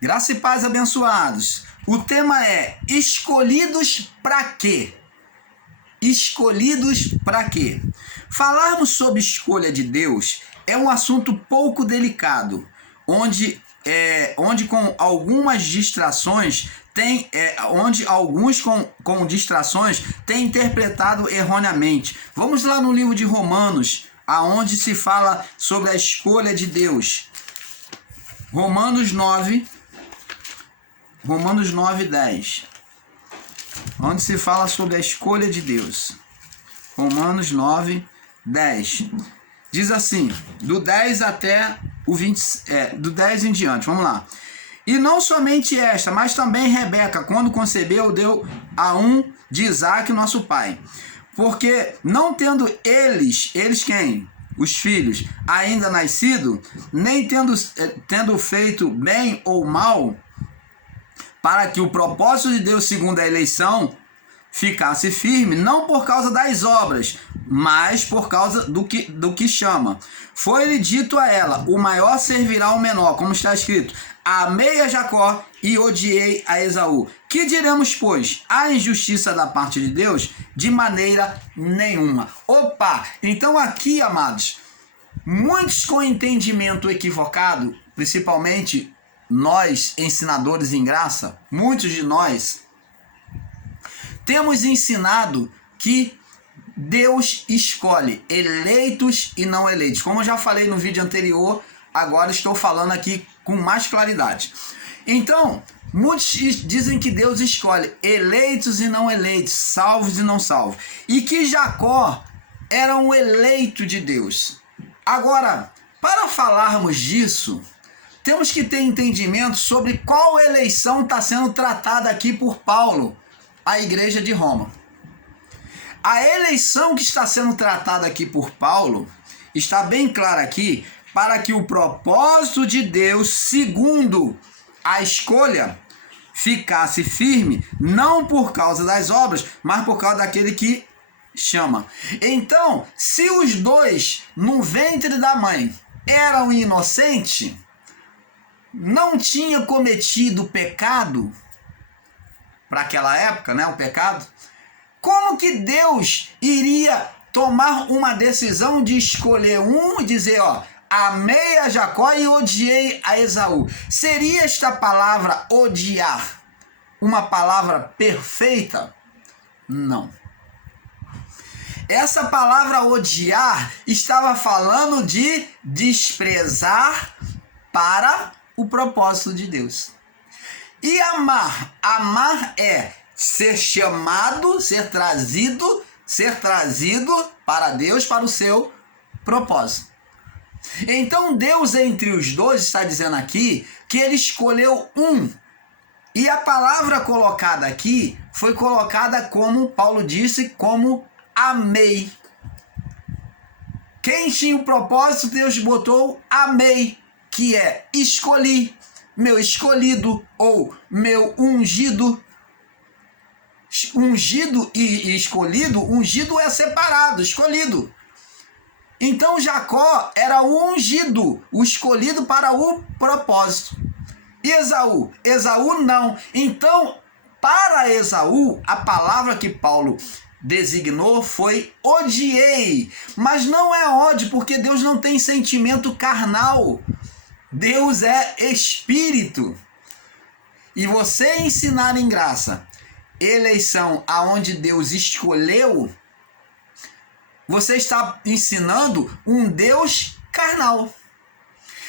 Graça e paz, abençoados. O tema é escolhidos para quê? Escolhidos para quê? Falarmos sobre escolha de Deus é um assunto pouco delicado, onde com algumas distrações onde alguns com distrações têm interpretado erroneamente. Vamos lá no livro de Romanos, aonde se fala sobre a escolha de Deus. Romanos 9:10. Onde se fala sobre a escolha de Deus. Romanos 9:10. Diz assim, do 10 até o 20, do 10 em diante. Vamos lá. E não somente esta, mas também Rebeca, quando concebeu, deu a um de Isaque, nosso pai. Porque não tendo eles quem? Os filhos, ainda nascido, nem tendo feito bem ou mal, para que o propósito de Deus segundo a eleição ficasse firme, não por causa das obras, mas por causa do que chama. Foi-lhe dito a ela, o maior servirá ao menor, como está escrito, amei a Jacó e odiei a Esaú. Que diremos, pois? Há injustiça da parte de Deus? De maneira nenhuma. Opa! Então aqui, amados, muitos com entendimento equivocado, principalmente nós, ensinadores em graça, muitos de nós, temos ensinado que Deus escolhe eleitos e não eleitos. Como eu já falei no vídeo anterior, agora estou falando aqui com mais claridade. Então, muitos dizem que Deus escolhe eleitos e não eleitos, salvos e não salvos. E que Jacó era um eleito de Deus. Agora, para falarmos disso, temos que ter entendimento sobre qual eleição está sendo tratada aqui por Paulo, a igreja de Roma. A eleição que está sendo tratada aqui por Paulo está bem clara aqui, para que o propósito de Deus, segundo a escolha, ficasse firme, não por causa das obras, mas por causa daquele que chama. Então, se os dois no ventre da mãe eram inocentes, não tinha cometido pecado, para aquela época, né, o pecado, como que Deus iria tomar uma decisão de escolher um e dizer, ó, amei a Jacó e odiei a Esaú? Seria esta palavra odiar uma palavra perfeita? Não. Essa palavra odiar estava falando de desprezar para o propósito de Deus. E amar é ser chamado, ser trazido para Deus, para o seu propósito. Então Deus entre os dois está dizendo aqui que ele escolheu um. E a palavra colocada aqui foi colocada como, Paulo disse, como amei. Quem tinha o propósito, Deus botou amei, que é escolhi, meu escolhido ou meu ungido. Ungido e escolhido, ungido é separado, escolhido. Então Jacó era o ungido, o escolhido para o propósito. E Esaú não. Então, para Esaú, a palavra que Paulo designou foi odiei. Mas não é ódio, porque Deus não tem sentimento carnal. Deus é espírito. E você ensinar em graça eleição aonde Deus escolheu, você está ensinando um Deus carnal.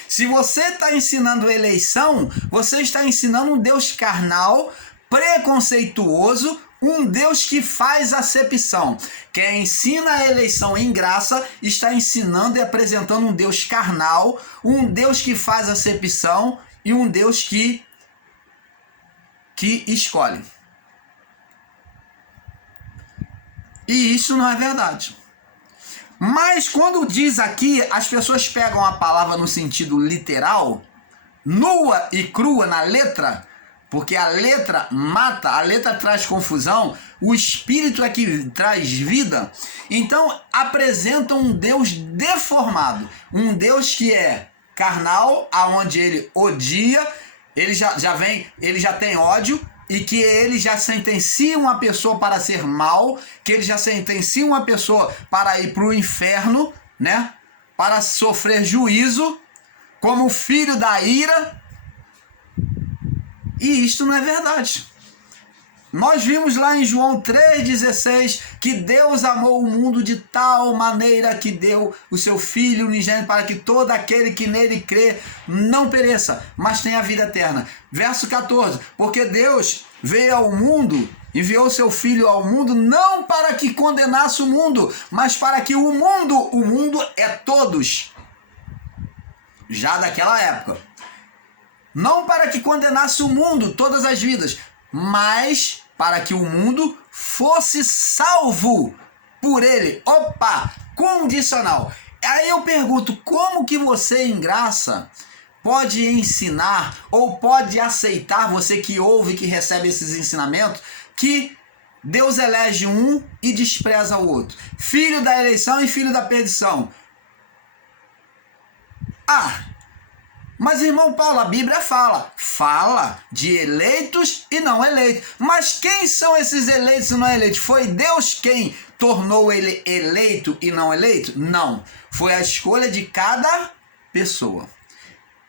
Se você está ensinando eleição, você está ensinando um Deus carnal, preconceituoso, um Deus que faz acepção. Quem ensina a eleição em graça está ensinando e apresentando um Deus carnal, um Deus que faz acepção e um Deus que escolhe. E isso não é verdade. Mas quando diz aqui, as pessoas pegam a palavra no sentido literal, nua e crua na letra, porque a letra mata, a letra traz confusão, o espírito é que traz vida. Então apresentam um Deus deformado, um Deus que é carnal, aonde ele odia, ele já tem ódio, e que ele já sentencia uma pessoa para ser mal, que ele já sentencia uma pessoa para ir para o inferno, né? Para sofrer juízo, como filho da ira. E isto não é verdade. Nós vimos lá em João 3,16 que Deus amou o mundo de tal maneira que deu o seu Filho unigênito para que todo aquele que nele crê não pereça, mas tenha a vida eterna. Verso 14, porque Deus veio ao mundo, enviou seu Filho ao mundo, não para que condenasse o mundo, mas para que o mundo é todos, já daquela época, não para que condenasse o mundo, todas as vidas, mas para que o mundo fosse salvo por ele. Opa, condicional. Aí eu pergunto, como que você em graça pode ensinar ou pode aceitar, você que ouve, que recebe esses ensinamentos, que Deus elege um e despreza o outro? Filho da eleição e filho da perdição. Mas, irmão Paulo, a Bíblia fala de eleitos e não eleitos. Mas quem são esses eleitos e não eleitos? Foi Deus quem tornou ele eleito e não eleito? Não. Foi a escolha de cada pessoa.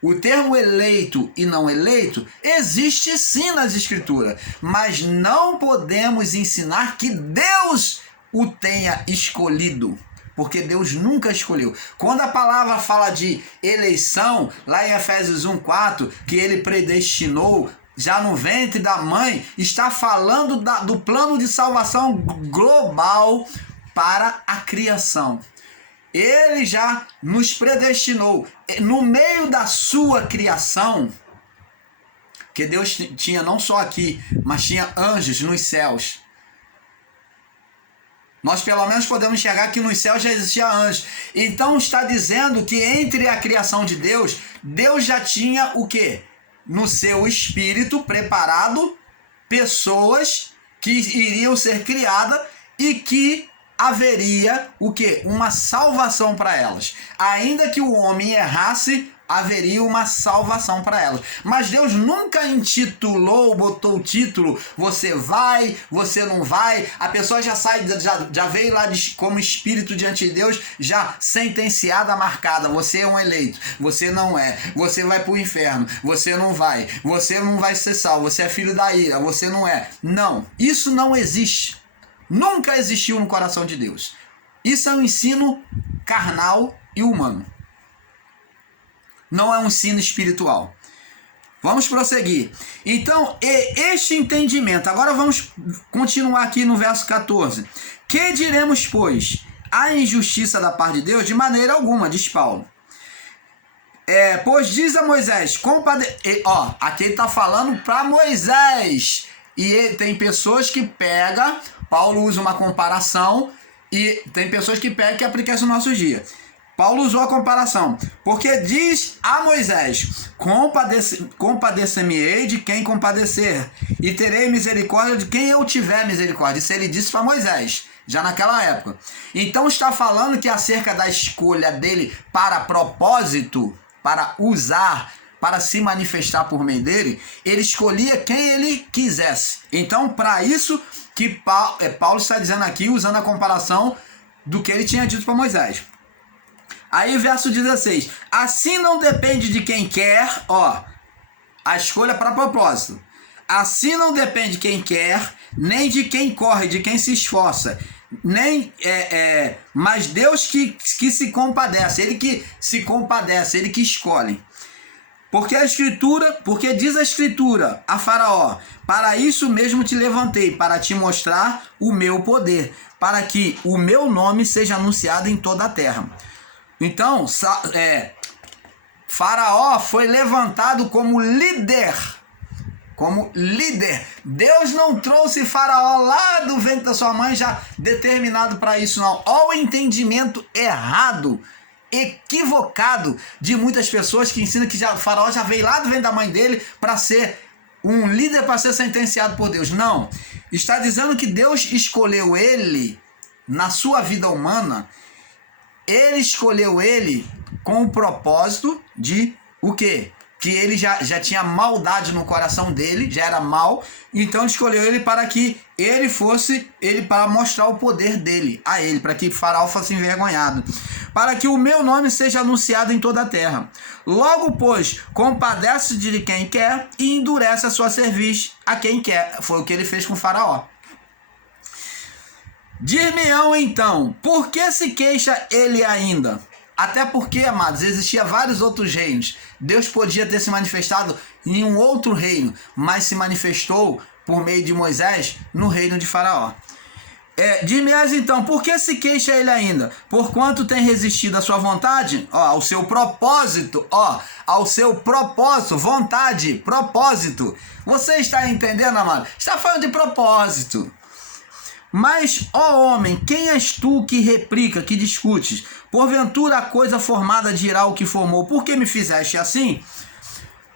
O termo eleito e não eleito existe sim nas Escrituras, mas não podemos ensinar que Deus o tenha escolhido. Porque Deus nunca escolheu. Quando a palavra fala de eleição, lá em Efésios 1:4, que ele predestinou já no ventre da mãe, está falando do plano de salvação global para a criação. Ele já nos predestinou. No meio da sua criação, que Deus tinha não só aqui, mas tinha anjos nos céus. Nós pelo menos podemos enxergar que nos céus já existia anjos. Então está dizendo que entre a criação de Deus, Deus já tinha o quê? No seu espírito preparado pessoas que iriam ser criadas e que haveria o quê? Uma salvação para elas. Ainda que o homem errasse, haveria uma salvação para elas. Mas Deus nunca intitulou, botou o título, você vai, você não vai. A pessoa já sai, já veio lá como espírito diante de Deus, já sentenciada, marcada. Você é um eleito, você não é. Você vai para o inferno, você não vai ser salvo, você é filho da ira, você não é. Não, isso não existe. Nunca existiu no coração de Deus. Isso é um ensino carnal e humano. Não é um ensino espiritual. Vamos prosseguir. Então, este entendimento. Agora vamos continuar aqui no verso 14. Que diremos, pois? A injustiça da parte de Deus? De maneira alguma, diz Paulo. Pois diz a Moisés, aqui ele está falando para Moisés. E tem pessoas que pegam, Paulo usa uma comparação, e tem pessoas que pegam e aplicam isso no nosso dia. Paulo usou a comparação, porque diz a Moisés, compadecer-me-ei de quem compadecer, e terei misericórdia de quem eu tiver misericórdia. Isso ele disse para Moisés, já naquela época. Então está falando que acerca da escolha dele para propósito, para usar, para se manifestar por meio dele, ele escolhia quem ele quisesse. Então, para isso que Paulo está dizendo aqui, usando a comparação do que ele tinha dito para Moisés. Aí, verso 16. Assim não depende de quem quer, a escolha para propósito. Assim não depende de quem quer, nem de quem corre, de quem se esforça. Mas Deus que se compadece, ele que se compadece, ele que escolhe. Porque diz a Escritura a Faraó, para isso mesmo te levantei, para te mostrar o meu poder, para que o meu nome seja anunciado em toda a terra. Então, Faraó foi levantado como líder. Deus não trouxe Faraó lá do ventre da sua mãe já determinado para isso, não. Olha o entendimento errado, equivocado de muitas pessoas que ensinam que Faraó já veio lá do ventre da mãe dele para ser um líder, para ser sentenciado por Deus. Não. Está dizendo que Deus escolheu ele na sua vida humana. Ele escolheu ele com o propósito de o quê? que ele já tinha maldade no coração dele, já era mau, então ele escolheu ele para que ele fosse, para mostrar o poder dele a ele, para que Faraó fosse envergonhado, para que o meu nome seja anunciado em toda a terra. Logo, pois, compadece de quem quer e endurece a sua cerviz a quem quer. Foi o que ele fez com Faraó. Dir-me-ão então, por que se queixa ele ainda? Até porque, amados, existia vários outros reinos. Deus podia ter se manifestado em um outro reino, mas se manifestou por meio de Moisés no reino de Faraó. Dir-me-ás então, por que se queixa ele ainda? Porquanto tem resistido à sua vontade, ao seu propósito, ao seu propósito, vontade, propósito. Você está entendendo, amado? Está falando de propósito. Mas, ó homem, quem és tu que replica, que discutes? Porventura a coisa formada dirá o que formou, por que me fizeste assim?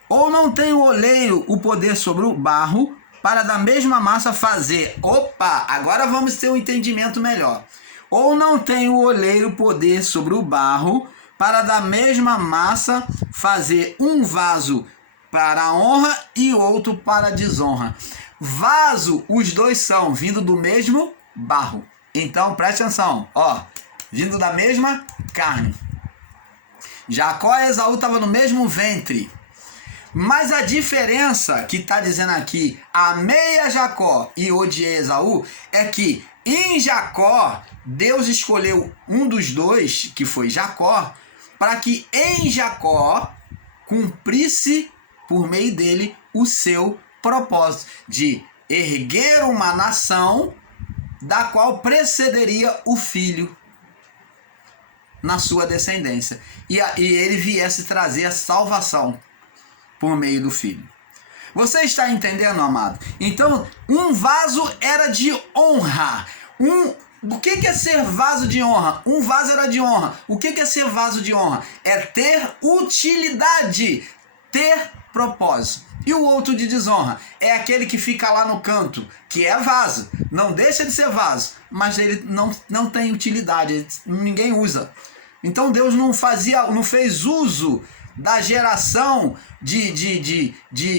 Ou não tem o oleiro o poder sobre o barro, para da mesma massa fazer... Opa, agora vamos ter um entendimento melhor. Ou não tem o oleiro poder sobre o barro, para da mesma massa fazer um vaso para a honra e outro para a desonra. Vaso, os dois são vindo do mesmo barro. Então, preste atenção, vindo da mesma carne. Jacó e Esaú estavam no mesmo ventre. Mas a diferença que está dizendo aqui, amei a Jacó e odiei Esaú, é que em Jacó, Deus escolheu um dos dois, que foi Jacó, para que em Jacó cumprisse por meio dele o seu propósito de erguer uma nação da qual precederia o filho na sua descendência. E ele viesse trazer a salvação por meio do filho. Você está entendendo, amado? Então, um vaso era de honra. O que é ser vaso de honra? Um vaso era de honra. O que é ser vaso de honra? É ter utilidade, ter propósito. E o outro de desonra é aquele que fica lá no canto, que é vaso. Não deixa de ser vaso, mas ele não tem utilidade, ninguém usa. Então Deus não fez uso da geração de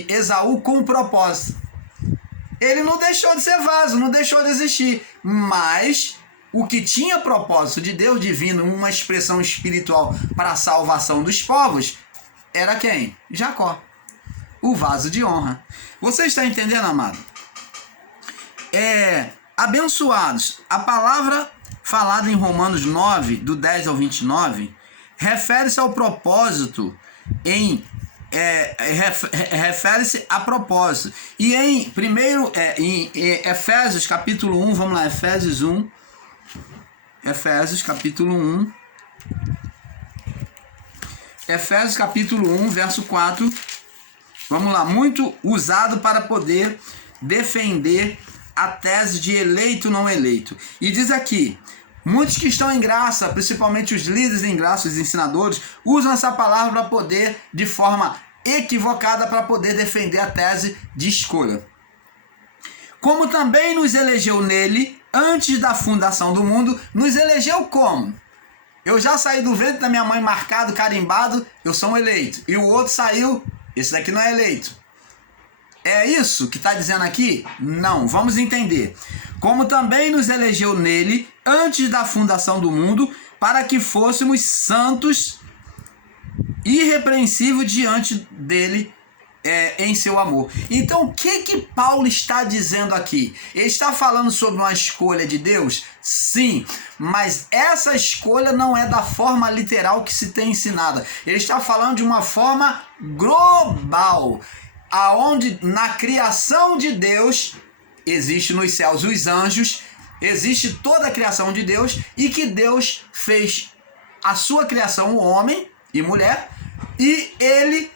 Esaú com propósito. Ele não deixou de ser vaso, não deixou de existir. Mas o que tinha propósito de Deus divino, uma expressão espiritual para a salvação dos povos, era quem? Jacó. O vaso de honra. Você está entendendo, amado? Abençoados. A palavra falada em Romanos 9, do 10 ao 29, refere-se ao propósito refere-se a propósito. E em Efésios capítulo 1, vamos lá, Efésios capítulo 1. Efésios capítulo 1, verso 4. Vamos lá, muito usado para poder defender a tese de eleito não eleito. E diz aqui, muitos que estão em graça, principalmente os líderes em graça, os ensinadores, usam essa palavra para poder, de forma equivocada, para poder defender a tese de escolha. Como também nos elegeu nele, antes da fundação do mundo, nos elegeu como? Eu já saí do ventre da minha mãe marcado, carimbado, eu sou um eleito. E o outro saiu, esse daqui não é eleito. É isso que está dizendo aqui? Não, vamos entender. Como também nos elegeu nele, antes da fundação do mundo, para que fôssemos santos, irrepreensíveis diante dele em seu amor. Então, o que Paulo está dizendo aqui? Ele está falando sobre uma escolha de Deus? Sim, mas essa escolha não é da forma literal que se tem ensinada. Ele está falando de uma forma global, aonde na criação de Deus existe nos céus os anjos, existe toda a criação de Deus, e que Deus fez a sua criação, o homem e mulher, e ele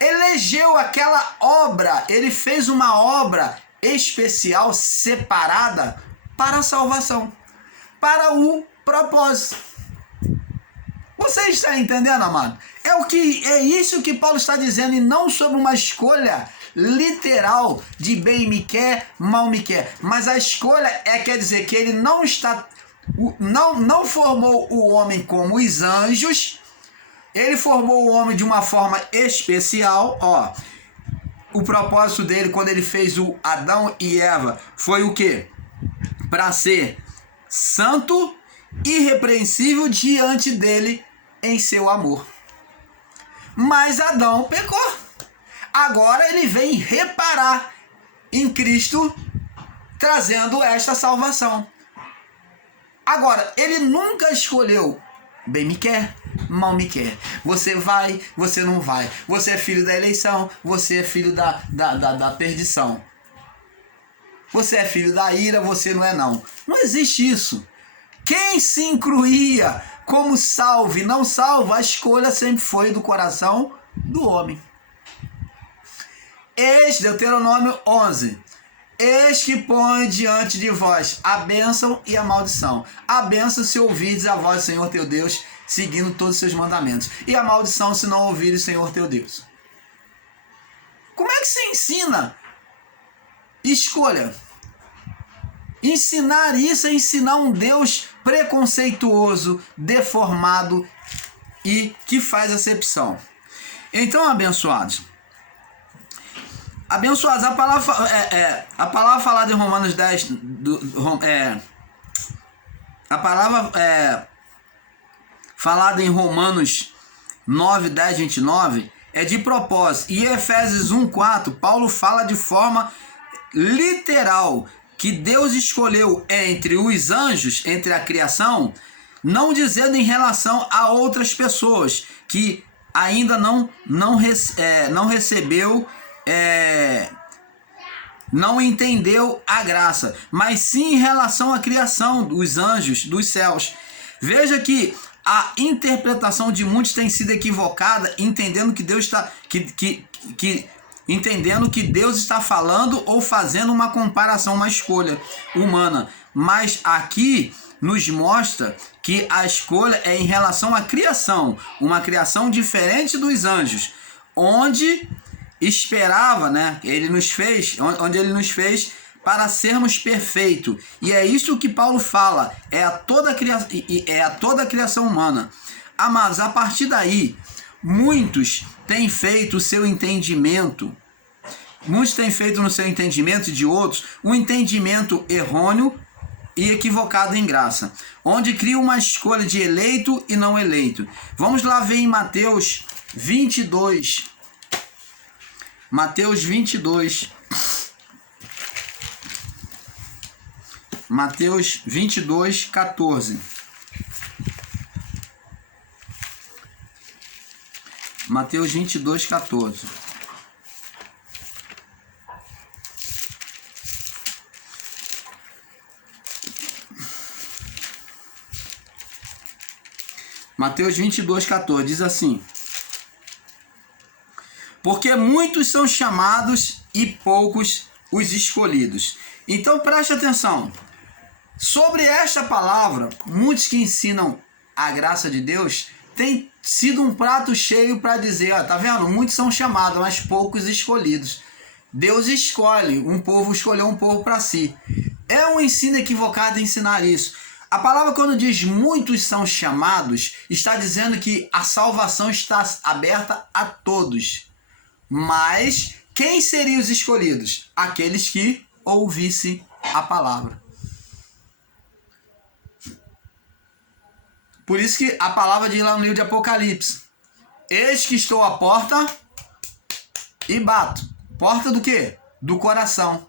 elegeu aquela obra, ele fez uma obra especial, separada para a salvação, para o propósito. Você está entendendo, amado? É isso que Paulo está dizendo, e não sobre uma escolha literal de bem me quer, mal me quer. Mas a escolha quer dizer que ele não formou o homem como os anjos, Ele formou o homem de uma forma especial, ó. O propósito dele quando ele fez o Adão e Eva foi o quê? Para ser santo, irrepreensível diante dele em seu amor. Mas Adão pecou. Agora ele vem reparar em Cristo, trazendo esta salvação. Agora, ele nunca escolheu bem me quer, mal me quer. Você vai, você não vai. Você é filho da eleição, você é filho da perdição. Você é filho da ira, você não é não. Não existe isso. Quem se incluía como salvo e não salvo, a escolha sempre foi do coração do homem. Eis, Deuteronômio 11. Eis que põe diante de vós a bênção e a maldição. A bênção se ouvirdes a voz do Senhor teu Deus, seguindo todos os seus mandamentos. E a maldição se não ouvires o Senhor teu Deus. Como é que se ensina? Escolha. Ensinar isso é ensinar um Deus preconceituoso, deformado e que faz acepção. Então, abençoados, a palavra falada em Romanos 10, a palavra falada em Romanos 9, 10, 29 é de propósito. E em Efésios 1, 4, Paulo fala de forma literal que Deus escolheu entre os anjos, entre a criação, não dizendo em relação a outras pessoas que ainda não recebeu, não entendeu a graça, mas sim em relação à criação dos anjos, dos céus. Veja que a interpretação de muitos tem sido equivocada, entendendo que Deus está entendendo que Deus está falando ou fazendo uma comparação, uma escolha humana. Mas aqui nos mostra que a escolha é em relação à criação, uma criação diferente dos anjos, onde esperava, né? Onde ele nos fez para sermos perfeitos. E é isso que Paulo fala, é a toda a criação humana. Amados, a partir daí, muitos têm feito o seu entendimento, muitos têm feito no seu entendimento de outros um entendimento errôneo e equivocado em graça, onde cria uma escolha de eleito e não eleito. Vamos lá ver em Mateus 22. Mateus 22. Mateus 22, 14. Mateus 22, 14. Mateus 22, 14 diz assim: porque muitos são chamados e poucos os escolhidos. Então preste atenção. Sobre esta palavra, muitos que ensinam a graça de Deus tem sido um prato cheio para dizer, ó, tá vendo? Muitos são chamados, mas poucos escolhidos. Deus escolhe um povo, escolheu um povo para si. É um ensino equivocado ensinar isso. A palavra, quando diz muitos são chamados, está dizendo que a salvação está aberta a todos. Mas quem seriam os escolhidos? Aqueles que ouvissem a palavra. Por isso que a palavra diz lá no livro de Apocalipse: eis que estou à porta e bato. Porta do quê? Do coração.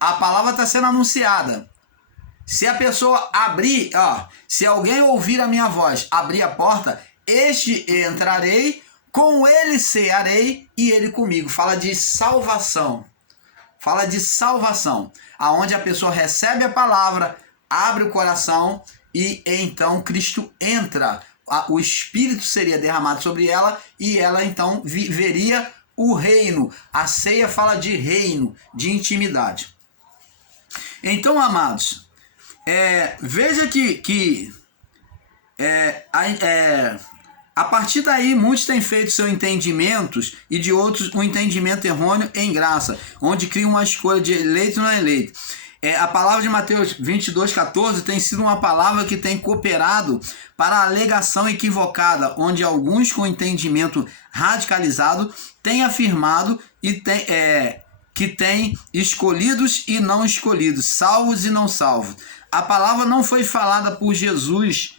A palavra está sendo anunciada. Se a pessoa abrir, se alguém ouvir a minha voz, abrir a porta, este entrarei, com ele cearei e ele comigo. Fala de salvação. Fala de salvação. Aonde a pessoa recebe a palavra, abre o coração e então Cristo entra. O Espírito seria derramado sobre ela e ela então veria o reino. A ceia fala de reino, de intimidade. Então, amados, veja que a partir daí muitos têm feito seus entendimentos e de outros um entendimento errôneo em graça, onde cria uma escolha de eleito e não eleito. A palavra de Mateus 22,14 tem sido uma palavra que tem cooperado para a alegação equivocada, onde alguns com entendimento radicalizado têm afirmado que tem escolhidos e não escolhidos, salvos e não salvos. A palavra não foi falada por Jesus,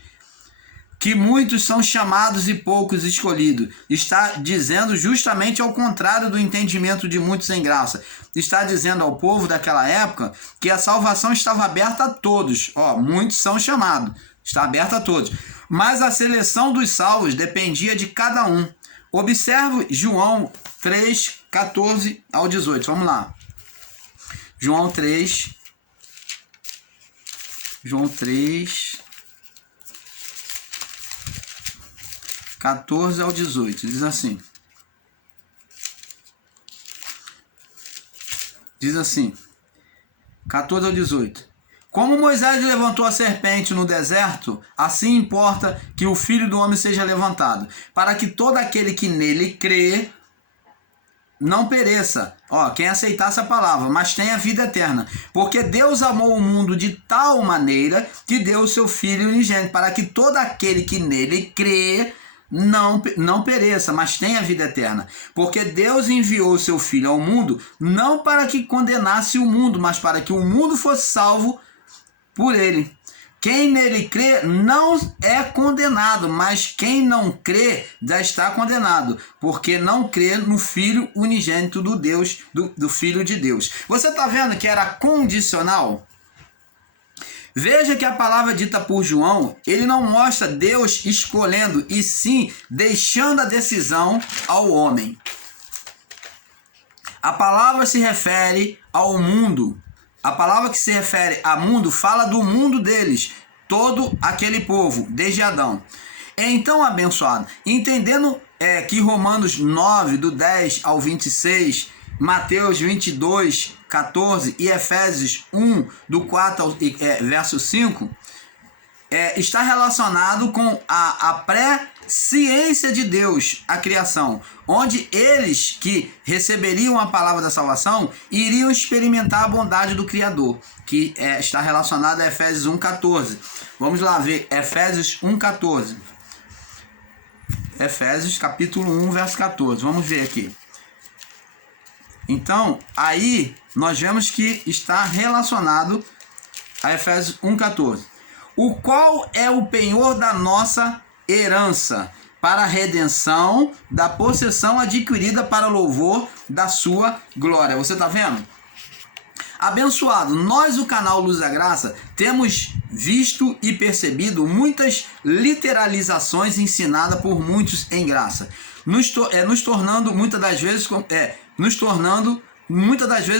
que muitos são chamados e poucos escolhidos. Está dizendo justamente ao contrário do entendimento de muitos sem graça. Está dizendo ao povo daquela época que a salvação estava aberta a todos. Muitos são chamados, está aberta a todos. Mas a seleção dos salvos dependia de cada um. Observe João 3, 14 ao 18. Vamos lá. João 3, 14 ao 18, diz assim. Diz assim, 14 ao 18. Como Moisés levantou a serpente no deserto, assim importa que o Filho do Homem seja levantado, para que todo aquele que nele crê não pereça, quem aceitar essa palavra, mas tenha vida eterna. Porque Deus amou o mundo de tal maneira que deu o seu Filho unigênito, para que todo aquele que nele crê não pereça, mas tenha vida eterna. Porque Deus enviou o seu Filho ao mundo, não para que condenasse o mundo, mas para que o mundo fosse salvo por ele. Quem nele crê não é condenado, mas quem não crê já está condenado, porque não crê no Filho unigênito do Filho de Deus. Você está vendo que era condicional? Veja que a palavra dita por João, ele não mostra Deus escolhendo, e sim deixando a decisão ao homem. A palavra se refere ao mundo. A palavra que se refere a mundo fala do mundo deles, todo aquele povo, desde Adão. Então, abençoado, entendendo que Romanos 9, do 10 ao 26, Mateus 22, 14 e Efésios 1, do 4 ao verso 5, está relacionado com a pré-ciência de Deus, a criação, onde eles que receberiam a palavra da salvação iriam experimentar a bondade do Criador, que está relacionado a Efésios 1, 14. Vamos lá ver Efésios 1, 14. Efésios capítulo 1, verso 14. Vamos ver aqui. Então, aí nós vemos que está relacionado a Efésios 1, 14. O qual é o penhor da nossa herança, para a redenção da possessão adquirida para louvor da sua glória. Você está vendo? Abençoado, nós, o canal Luz da Graça, temos visto e percebido muitas literalizações ensinadas por muitos em graça, nos tornando muitas das vezes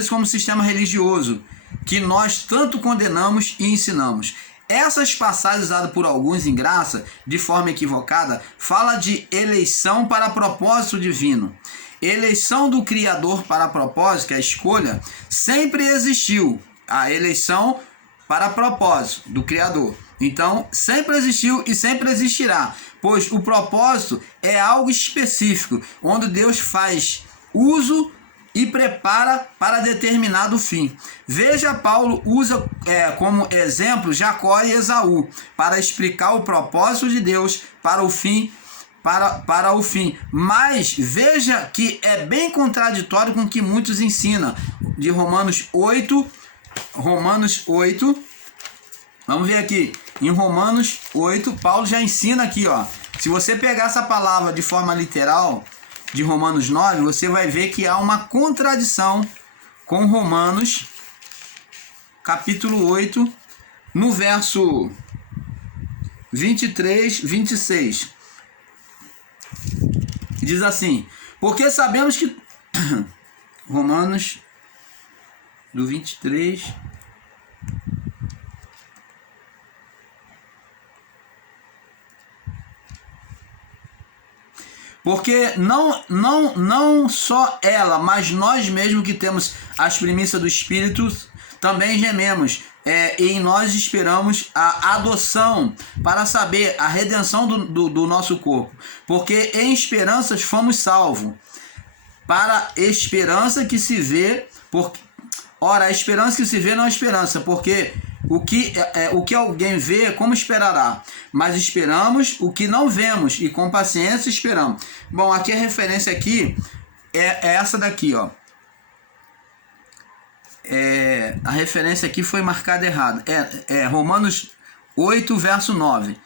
como sistema religioso, que nós tanto condenamos e ensinamos. Essas passagens usadas por alguns em graça, de forma equivocada, fala de eleição para propósito divino. Eleição do Criador para propósito, que é a escolha, sempre existiu. A eleição para propósito do Criador. Então, sempre existiu e sempre existirá, pois o propósito é algo específico, onde Deus faz uso e prepara para determinado fim. Veja, Paulo usa como exemplo Jacó e Esaú para explicar o propósito de Deus para o fim. Para o fim. Mas veja que é bem contraditório com o que muitos ensinam. De Romanos 8. Vamos ver aqui. Em Romanos 8, Paulo já ensina aqui, Se você pegar essa palavra de forma literal, de Romanos 9, você vai ver que há uma contradição com Romanos capítulo 8, no verso 23, 26. Diz assim: porque sabemos que Romanos do 23. Porque não só ela, mas nós mesmos que temos as primícias do Espírito, também gememos, e em nós esperamos a adoção, para saber a redenção do nosso corpo. Porque em esperanças fomos salvos, para esperança que se vê, Ora, a esperança que se vê não é esperança, porque o que alguém vê, como esperará? Mas esperamos o que não vemos, e com paciência esperamos. Bom, aqui a referência aqui é essa daqui, ó. A referência aqui foi marcada errada. Romanos 8, verso 9.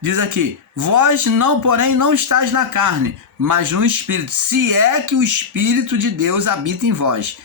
Diz aqui: vós não, porém, não estáis na carne, mas no Espírito, se é que o Espírito de Deus habita em vós.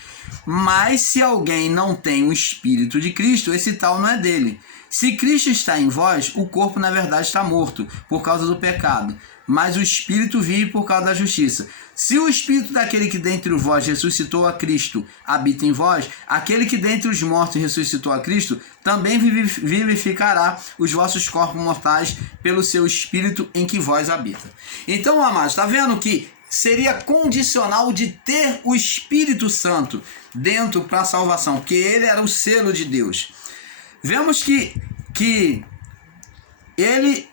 Mas se alguém não tem o Espírito de Cristo, esse tal não é dele. Se Cristo está em vós, o corpo na verdade está morto, por causa do pecado, mas o Espírito vive por causa da justiça. Se o Espírito daquele que dentre vós ressuscitou a Cristo habita em vós, aquele que dentre os mortos ressuscitou a Cristo, também vivificará os vossos corpos mortais pelo seu Espírito em que vós habita. Então, amados, está vendo que seria condicional de ter o Espírito Santo dentro para a salvação, porque ele era o selo de Deus. Vemos que ele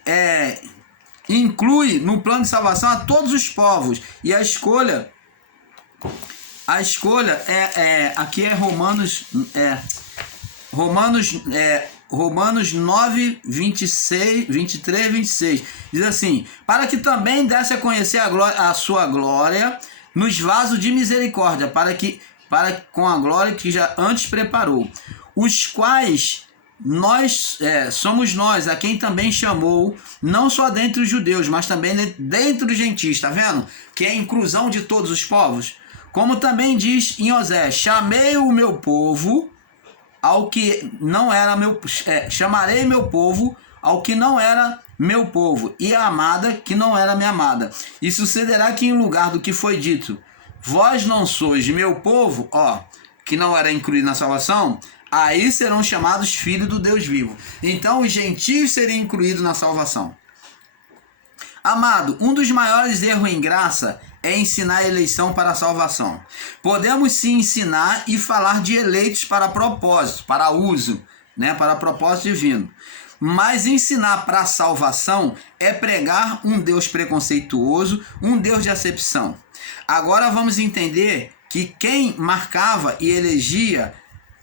inclui no plano de salvação a todos os povos, e a escolha aqui é Romanos 9, 23, 26, diz assim: para que também desse a conhecer a sua glória nos vasos de misericórdia, com a glória que já antes preparou, os quais somos nós, a quem também chamou, não só dentre os judeus, mas também dentre os gentios, tá vendo? Que é a inclusão de todos os povos. Como também diz em Osés: chamei o meu povo ao que não era meu, chamarei meu povo ao que não era meu povo, e a amada que não era minha amada. E sucederá que em lugar do que foi dito, vós não sois meu povo, que não era incluído na salvação, aí serão chamados filhos do Deus vivo. Então os gentios seriam incluídos na salvação. Amado, um dos maiores erros em graça é ensinar a eleição para a salvação. Podemos sim ensinar e falar de eleitos para propósito, para uso, para propósito divino. Mas ensinar para a salvação é pregar um Deus preconceituoso, um Deus de acepção. Agora vamos entender que quem marcava e elegia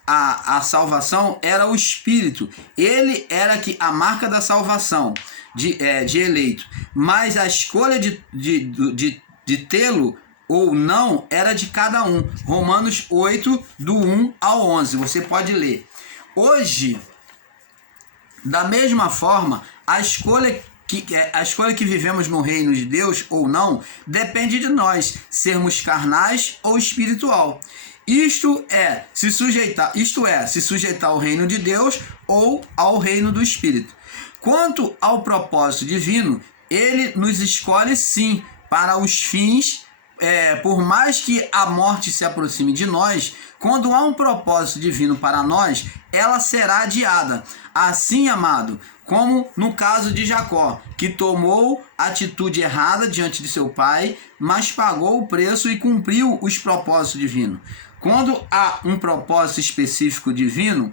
a salvação era o Espírito. Ele era a marca da salvação, de eleito. Mas a escolha de tê-lo ou não era de cada um. Romanos 8, do 1 ao 11. Você pode ler. Hoje, da mesma forma, a escolha que vivemos no reino de Deus ou não depende de nós sermos carnais ou espiritual. Isto é, se sujeitar ao reino de Deus ou ao reino do Espírito. Quanto ao propósito divino, ele nos escolhe sim para os fins, por mais que a morte se aproxime de nós, quando há um propósito divino para nós, ela será adiada. Assim, amado, como no caso de Jacó, que tomou atitude errada diante de seu pai, mas pagou o preço e cumpriu os propósitos divinos. Quando há um propósito específico divino,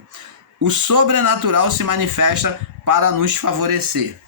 o sobrenatural se manifesta para nos favorecer.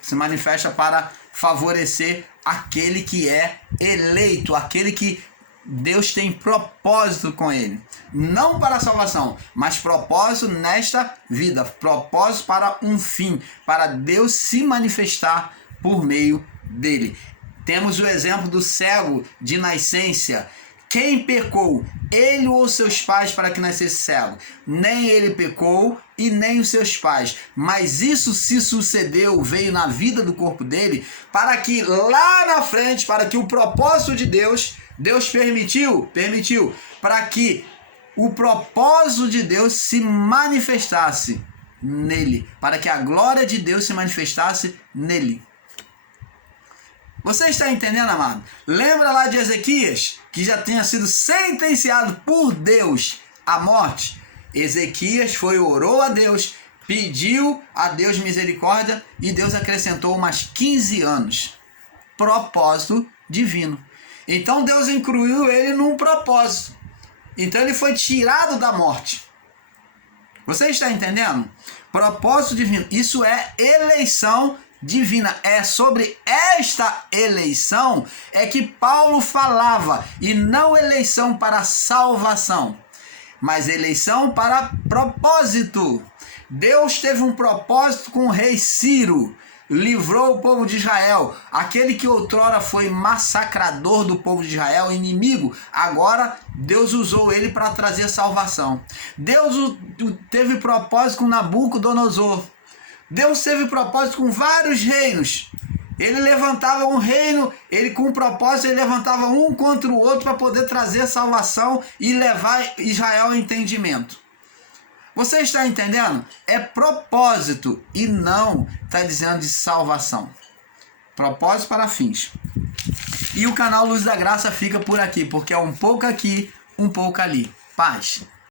Se manifesta para favorecer aquele que é eleito, aquele que Deus tem propósito com ele. Não para a salvação, mas propósito nesta vida. Propósito para um fim, para Deus se manifestar por meio dele. Temos o exemplo do cego de nascença. Quem pecou? Ele ou seus pais para que nascesse cego? Nem ele pecou e nem os seus pais. Mas isso se sucedeu, veio na vida do corpo dele, para que lá na frente, para que o propósito de Deus permitiu, para que o propósito de Deus se manifestasse nele, para que a glória de Deus se manifestasse nele. Você está entendendo, amado? Lembra lá de Ezequias, que já tinha sido sentenciado por Deus à morte? Ezequias orou a Deus, pediu a Deus misericórdia e Deus acrescentou mais 15 anos. Propósito divino. Então Deus incluiu ele num propósito. Então ele foi tirado da morte. Você está entendendo? Propósito divino. Isso é eleição divina. É sobre esta eleição é que Paulo falava, e não eleição para salvação, mas eleição para propósito. Deus teve um propósito com o rei Ciro, livrou o povo de Israel, aquele que outrora foi massacrador do povo de Israel, inimigo, agora Deus usou ele para trazer salvação. Deus teve propósito com Nabucodonosor. Deus teve propósito com vários reinos. Ele levantava um reino, ele com propósito, ele levantava um contra o outro para poder trazer salvação e levar Israel ao entendimento. Você está entendendo? É propósito e não está dizendo de salvação. Propósito para fins. E o canal Luz da Graça fica por aqui, porque é um pouco aqui, um pouco ali. Paz.